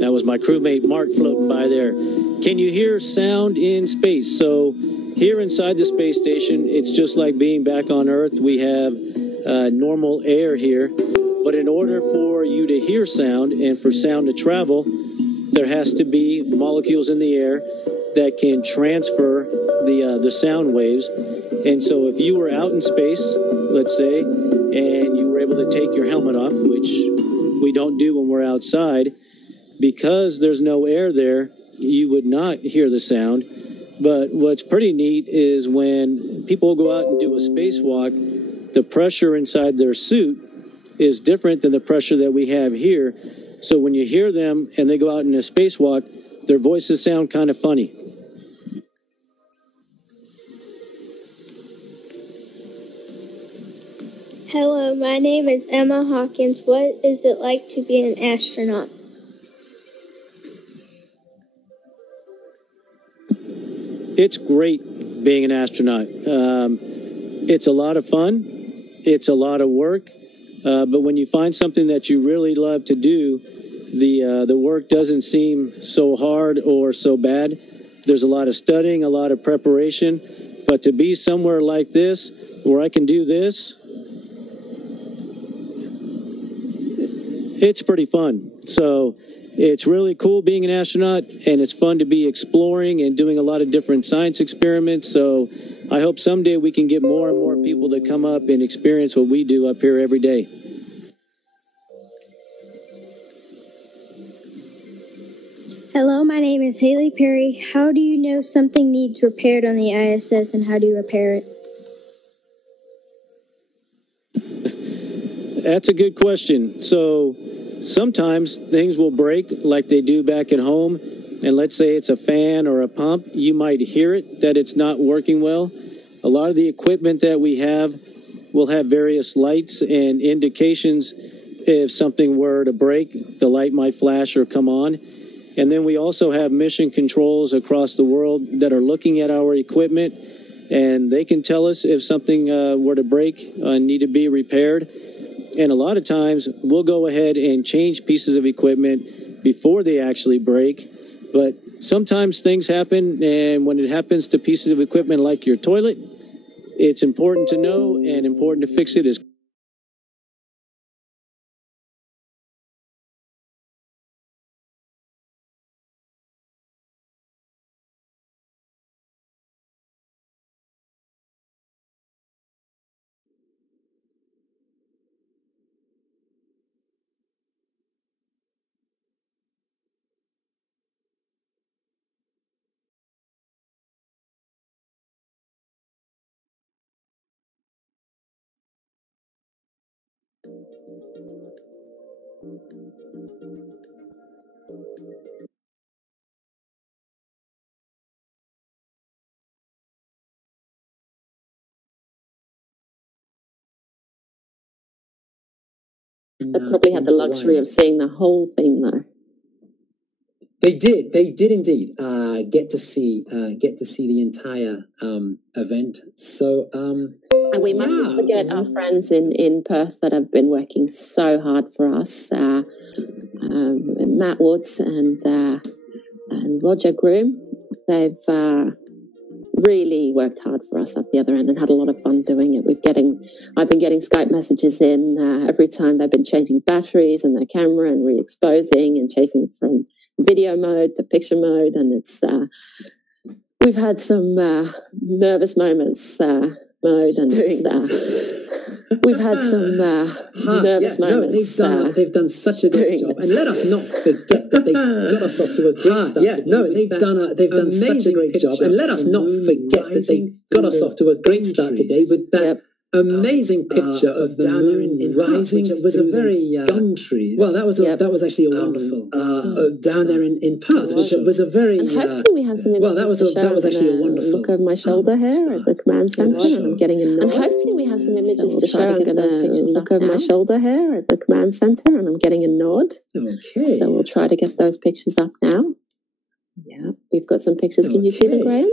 That was my crewmate Mark floating by there. Can you hear sound in space? So here inside the space station, it's just like being back on Earth. We have normal air here. But in order for you to hear sound and for sound to travel, there has to be molecules in the air that can transfer the sound waves. And so if you were out in space, let's say, and you were able to take your helmet off, which we don't do when we're outside, because there's no air there, you would not hear the sound. But what's pretty neat is when people go out and do a spacewalk, the pressure inside their suit is different than the pressure that we have here. So when you hear them and they go out in a spacewalk, their voices sound kind of funny. Hello, my name is Emma Hawkins. What is it like to be an astronaut? It's great being an astronaut. It's a lot of fun. It's a lot of work. But when you find something that you really love to do, the work doesn't seem so hard or so bad. There's a lot of studying, a lot of preparation. But to be somewhere like this, where I can do this, it's pretty fun. So it's really cool being an astronaut, and it's fun to be exploring and doing a lot of different science experiments. So I hope someday we can get more and more people to come up and experience what we do up here every day. Hello, my name is Haley Perry. How do you know something needs repaired on the ISS, and how do you repair it? That's a good question. So sometimes things will break like they do back at home. And let's say it's a fan or a pump. You might hear it that it's not working well. A lot of the equipment that we have will have various lights and indications. If something were to break, the light might flash or come on. And then we also have mission controls across the world that are looking at our equipment, and they can tell us if something were to break and need to be repaired. And a lot of times we'll go ahead and change pieces of equipment before they actually break. But sometimes things happen, and when it happens to pieces of equipment like your toilet, it's important to know and important to fix it as They probably had the luxury of seeing the whole thing, though. They did indeed get to see the entire event. So and we mustn't forget our friends in Perth that have been working so hard for us. Matt Woods and Roger Groom, they've really worked hard for us up the other end and had a lot of fun doing it. I've been getting Skype messages in every time they've been changing batteries and their camera and re-exposing and changing from video mode to picture mode, and it's we've had some nervous moments mode, and we've had some nervous moments. They've done such a good job, and let us not forget that they got us off to a great start. They've done such a great job, and let us not forget that they got us off to a great start today with that amazing picture of the down there in rising, which was a very gum trees. Well, that was actually a wonderful down there in Perth, which was a very. And hopefully we have some images. Well, that was actually a wonderful. Look over my shoulder here at the command center, and I'm getting a nod. And hopefully we have some images to show. I'm going to look over my shoulder here at the command center, and I'm getting a nod. Okay. So we'll try to get those pictures up now. Yeah, we've got some pictures. Can you see them, Graham?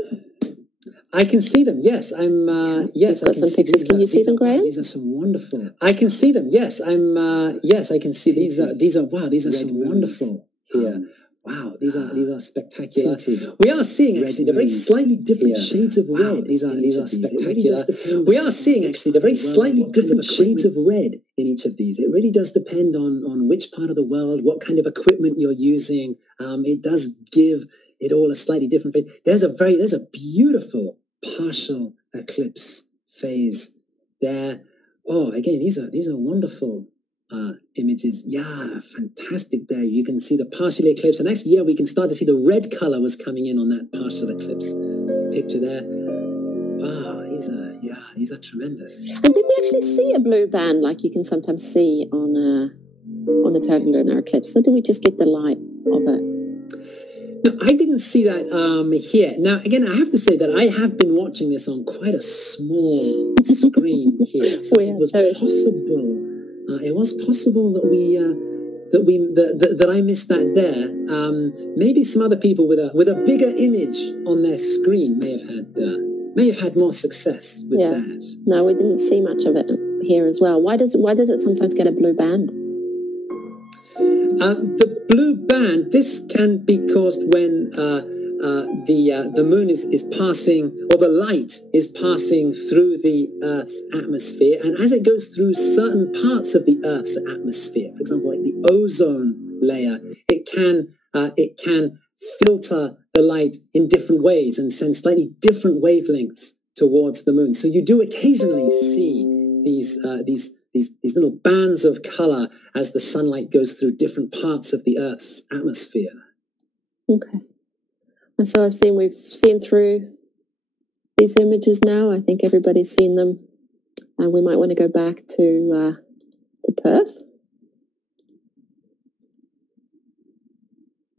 I can see them. Yes, I'm. Yes, I've got some pictures. Can you see them, Graham? These are some wonderful. I can see them. Yes, I'm. Yes, I can see these. These are. Wow, these are some wonderful. here. Wow, these are spectacular. We are seeing actually the very slightly different shades of red. These are spectacular. We are seeing actually the very slightly different shades of red in each of these. It really does depend on which part of the world, what kind of equipment you're using. It does give it all a slightly different phase. There's a beautiful partial eclipse phase there. Oh, again, these are wonderful images. Yeah, fantastic there. You can see the partial eclipse, and actually, yeah, we can start to see the red color was coming in on that partial eclipse picture there. These are tremendous. And did we actually see a blue band like you can sometimes see on a total lunar eclipse, or do we just get the light of it? No, I didn't see that here. Now, again, I have to say that I have been watching this on quite a small screen here, so it was possible. It was possible that I missed that there. Maybe some other people with a bigger image on their screen may have had more success with that. No, we didn't see much of it here as well. Why does it sometimes get a blue band? The blue band, this can be caused when the moon is passing, or the light is passing through the Earth's atmosphere, and as it goes through certain parts of the Earth's atmosphere, for example, like the ozone layer, it can filter the light in different ways and send slightly different wavelengths towards the moon. So you do occasionally see these little bands of color as the sunlight goes through different parts of the Earth's atmosphere. Okay. And so we've seen through these images now. I think everybody's seen them. And we might want to go back to Perth.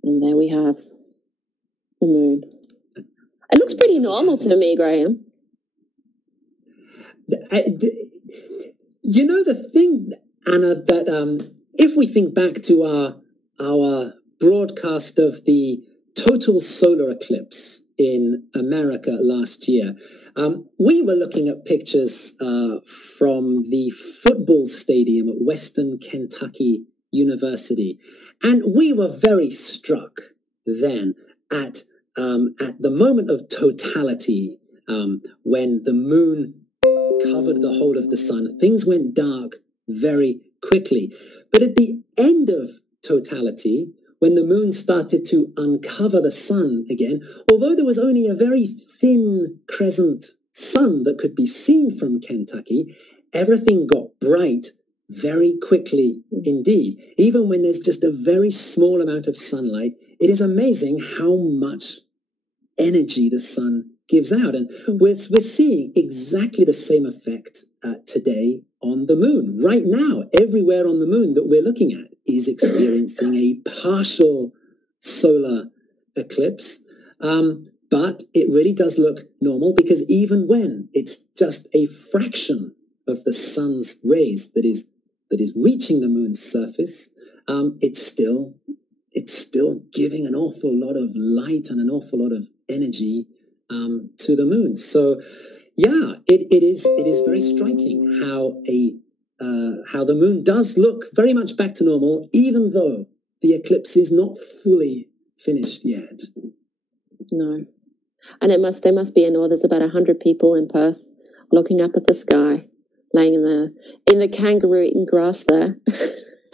And there we have the moon. It looks pretty normal to me, Graham. You know, the thing, Anna, that if we think back to our broadcast of the total solar eclipse in America last year, we were looking at pictures from the football stadium at Western Kentucky University, and we were very struck then at the moment of totality, when the moon covered the whole of the sun. Things went dark very quickly. But at the end of totality, when the moon started to uncover the sun again, although there was only a very thin crescent sun that could be seen from Kentucky, everything got bright very quickly indeed. Even when there's just a very small amount of sunlight, it is amazing how much energy the sun gives out. And we're seeing exactly the same effect today on the moon. Right now, everywhere on the moon that we're looking at is experiencing a partial solar eclipse. But it really does look normal, because even when it's just a fraction of the sun's rays that is reaching the moon's surface, it's still giving an awful lot of light and an awful lot of energy to the moon. So yeah, it is very striking how the moon does look very much back to normal, even though the eclipse is not fully finished yet. No. And there must be there's about 100 people in Perth looking up at the sky, laying in the kangaroo eating grass there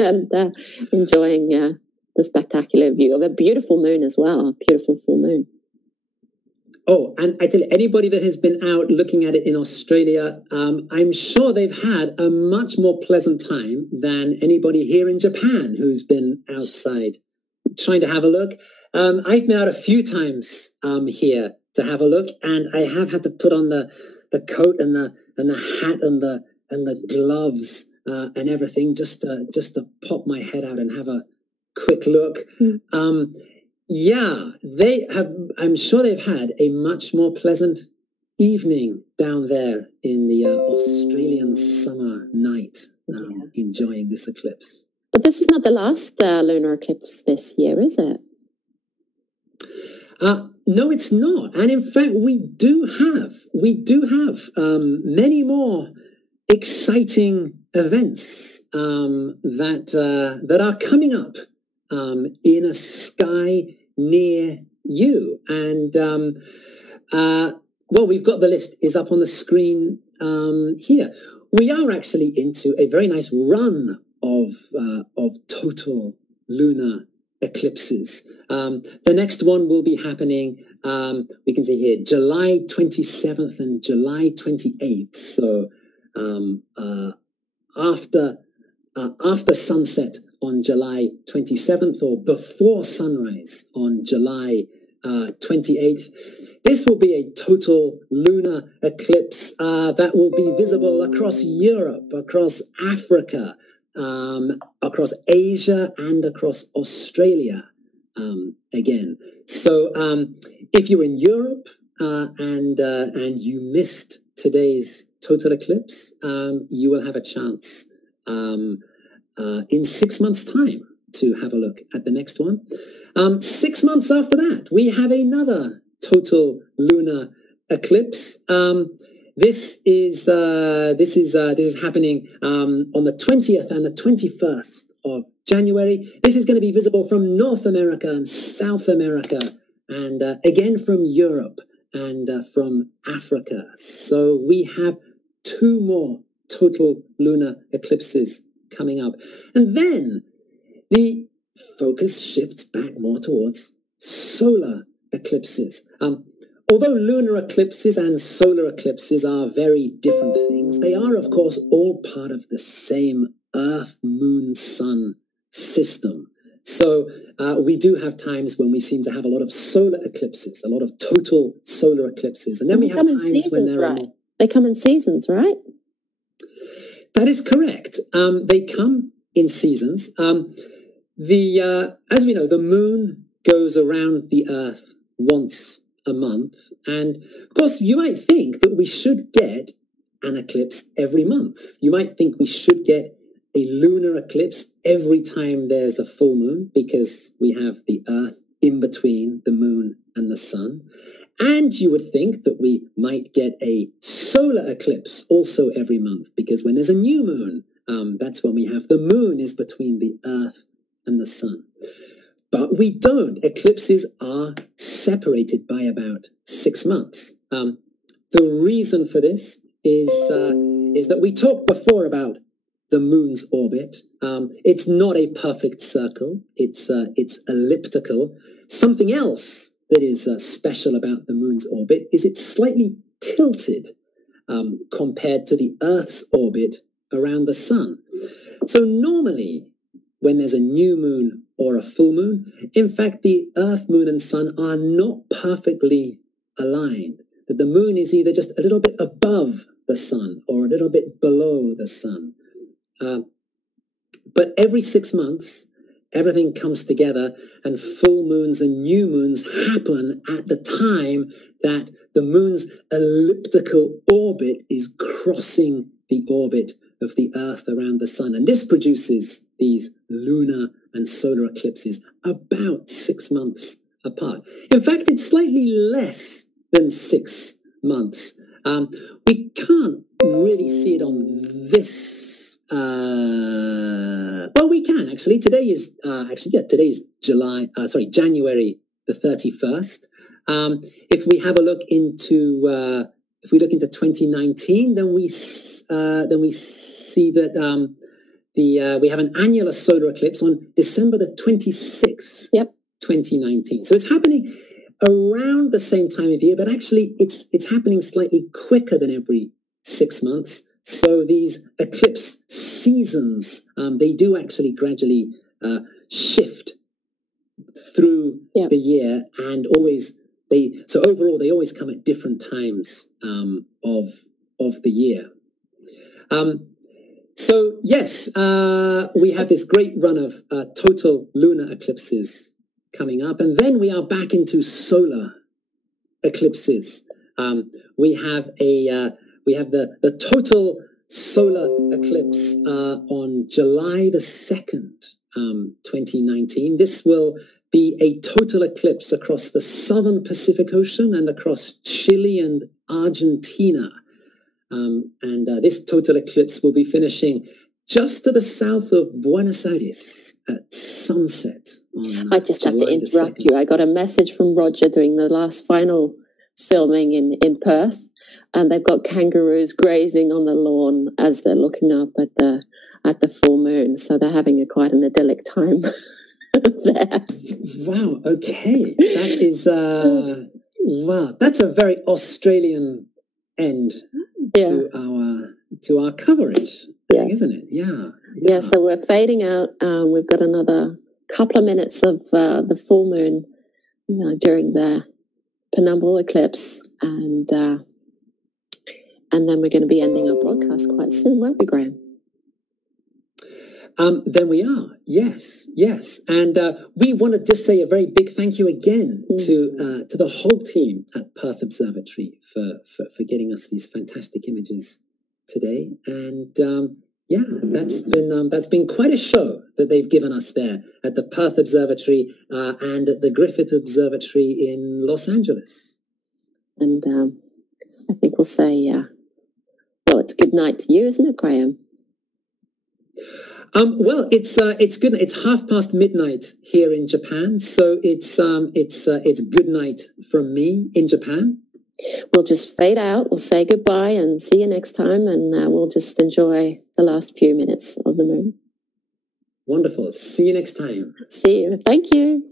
and enjoying the spectacular view of a beautiful moon as well, a beautiful full moon. Oh, and I tell you, anybody that has been out looking at it in Australia, I'm sure they've had a much more pleasant time than anybody here in Japan who's been outside trying to have a look. I've been out a few times here to have a look, and I have had to put on the coat and the hat and the gloves and everything just to pop my head out and have a quick look. Yeah, I'm sure they've had a much more pleasant evening down there in the Australian summer night, enjoying this eclipse. But this is not the last lunar eclipse this year, is it? No, it's not. And in fact, we do have many more exciting events that are coming up in a sky near you. And, well, we've got the list is up on the screen here. We are actually into a very nice run of total lunar eclipses. The next one will be happening, we can see here, July 27th and July 28th. So after sunset on July 27th or before sunrise on July 28th. This will be a total lunar eclipse that will be visible across Europe, across Africa, across Asia, and across Australia again. So if you're in Europe and you missed today's total eclipse, you will have a chance in 6 months' time to have a look at the next one. 6 months after that, we have another total lunar eclipse. This is happening on the 20th and the 21st of January. This is going to be visible from North America and South America, and again from Europe and from Africa. So we have 2 more total lunar eclipses coming up. And then the focus shifts back more towards solar eclipses. Although lunar eclipses and solar eclipses are very different things, they are, of course, all part of the same Earth, Moon, Sun system. So we do have times when we seem to have a lot of solar eclipses, a lot of total solar eclipses. And then we have times when there are... They come in seasons, right? That is correct. They come in seasons. As we know, the moon goes around the Earth once a month. And of course, you might think that we should get an eclipse every month. You might think we should get a lunar eclipse every time there's a full moon, because we have the Earth in between the moon and the sun. And you would think that we might get a solar eclipse also every month, because when there's a new moon, that's when we have the moon is between the Earth and the sun. But we don't. Eclipses are separated by about 6 months. The reason for this is that we talked before about the moon's orbit. It's not a perfect circle. It's elliptical. Something else that is special about the moon's orbit is it's slightly tilted compared to the Earth's orbit around the sun. So normally, when there's a new moon or a full moon, in fact, the Earth, moon, and sun are not perfectly aligned. That the moon is either just a little bit above the sun or a little bit below the sun. But every 6 months, everything comes together, and full moons and new moons happen at the time that the moon's elliptical orbit is crossing the orbit of the Earth around the sun. And this produces these lunar and solar eclipses about 6 months apart. In fact, it's slightly less than 6 months. We can't really see it on this. Well, we can actually. Today is January the 31st. If we have a look into if we look into 2019, then we see that we have an annular solar eclipse on December the 26th, 2019. So it's happening around the same time of year, but actually it's happening slightly quicker than every 6 months. So these eclipse seasons, they do actually gradually shift through the year, and overall they always come at different times of the year. So yes, we have this great run of total lunar eclipses coming up, and then we are back into solar eclipses. We have the total solar eclipse on July the 2nd, 2019. This will be a total eclipse across the southern Pacific Ocean and across Chile and Argentina. And this total eclipse will be finishing just to the south of Buenos Aires at sunset. I just have to interrupt you. I got a message from Roger doing the last final filming in Perth, and they've got kangaroos grazing on the lawn as they're looking up at the full moon. So they're having quite an idyllic time there. Wow. Okay, that is wow. That's a very Australian end to our coverage, isn't it? Yeah. So we're fading out. We've got another couple of minutes of the full moon during the penumbral eclipse, and then we're going to be ending our broadcast quite soon, won't we, Graham? Then we are, yes, and we want to just say a very big thank you again to the whole team at Perth Observatory for getting us these fantastic images today, and that's been quite a show that they've given us there at the Perth Observatory and at the Griffith Observatory in Los Angeles. And I think we'll say, well, it's good night to you, isn't it, Graham? Well, it's good. It's midnight here in Japan, so it's good night from me in Japan. We'll just fade out. We'll say goodbye and see you next time, and we'll just enjoy the last few minutes of the moon. Wonderful. See you next time. See you. Thank you.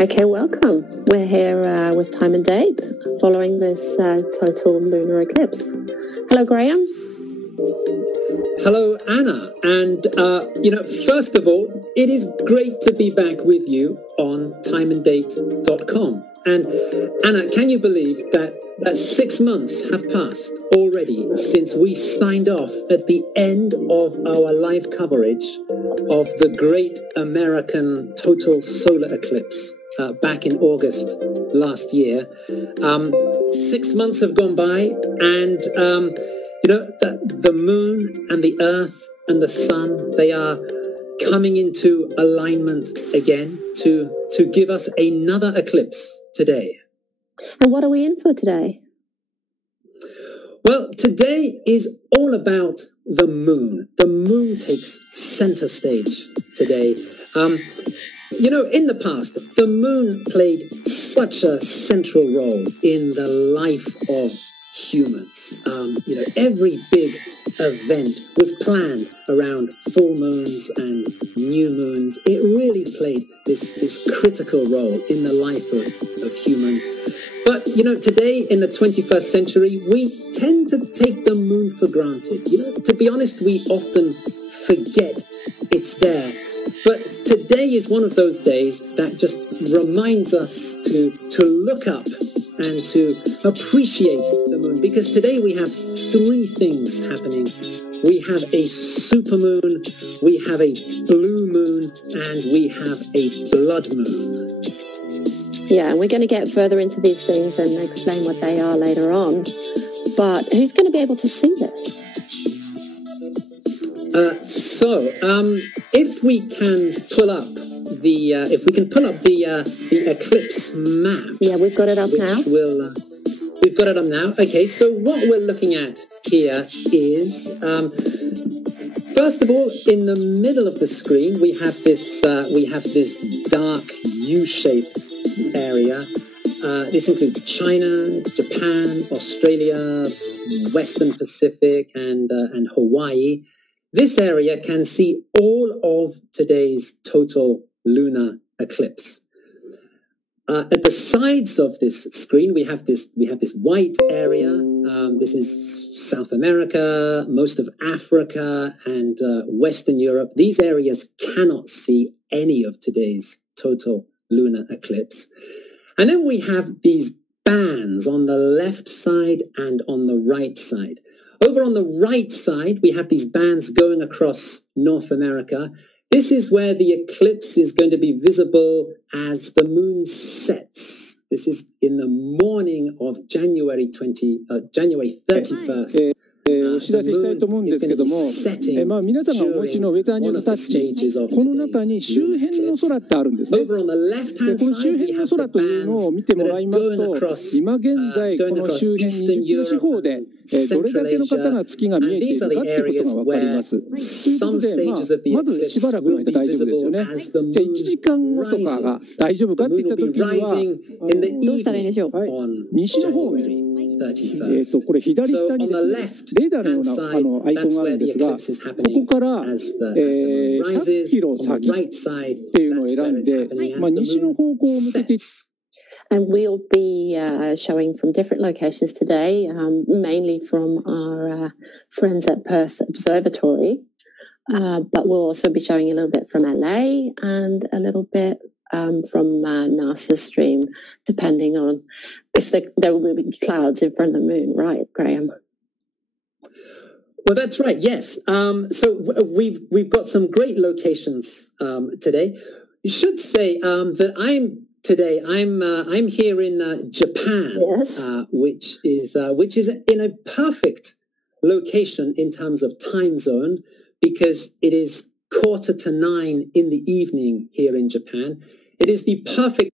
Okay, welcome. We're here with time and date following this total lunar eclipse. Hello, Graham. Hello, Anna. And, first of all, it is great to be back with you on timeanddate.com. And, Anna, can you believe that 6 months have passed already since we signed off at the end of our live coverage of the great American total solar eclipse back in August last year? 6 months have gone by, and the moon and the earth and the sun, they are coming into alignment again to give us another eclipse today. And what are we in for today? Well, today is all about the moon. The moon takes center stage today. In the past, the moon played such a central role in the life of humans. Every big event was planned around full moons and new moons. It really played this critical role in the life of humans. But, today in the 21st century, we tend to take the moon for granted. To be honest, we often forget it's there. But today is one of those days that just reminds us to look up and to appreciate the moon, because today we have three things happening. We have a supermoon, we have a blue moon, and we have a blood moon. Yeah, and we're going to get further into these things and explain what they are later on. But who's going to be able to see this? If we can pull up the eclipse map. Yeah, we've got it up now. We've got it up now. Okay, so what we're looking at here is, first of all, in the middle of the screen, we have this dark U-shaped area. This includes China, Japan, Australia, Western Pacific, and Hawaii. This area can see all of today's total lunar eclipse. At the sides of this screen, we have this white area. This is South America, most of Africa, and Western Europe. These areas cannot see any of today's total lunar eclipse. And then we have these bands on the left side and on the right side. Over on the right side, we have these bands going across North America. This is where the eclipse is going to be visible as the moon sets. This is in the morning of January 31st. お知らせしたいと思うんですけども、皆さんがお持ちのウェザーニュースタッチ、この中に周辺の空ってあるんですね。でこの周辺の空というのを見てもらいますと、今現在この周辺20キロ四方でどれだけの方が月が見えているかっていうことが分かります。ということで、まずしばらくの間大丈夫ですよね。じゃあ1時間後とかが大丈夫かっていった時には、どうしたらいいでしょう。西の方を見る。これ左下にですね、レーダーのようなアイコンがあるんですが、ここから100キロ先っていうのを選んで、西の方向を向けていって、And we'll be showing from different locations today, mainly from our friends at Perth Observatory. But we'll also be showing a little bit from LA and a little bit from NASA's stream, depending on if there will be clouds in front of the moon. Right, Graham? Well, that's right. Yes. So we've got some great locations today. You should say that I'm here in Japan, yes. which is in a perfect location in terms of time zone, because it is 8:45 in the evening here in Japan. It is the perfect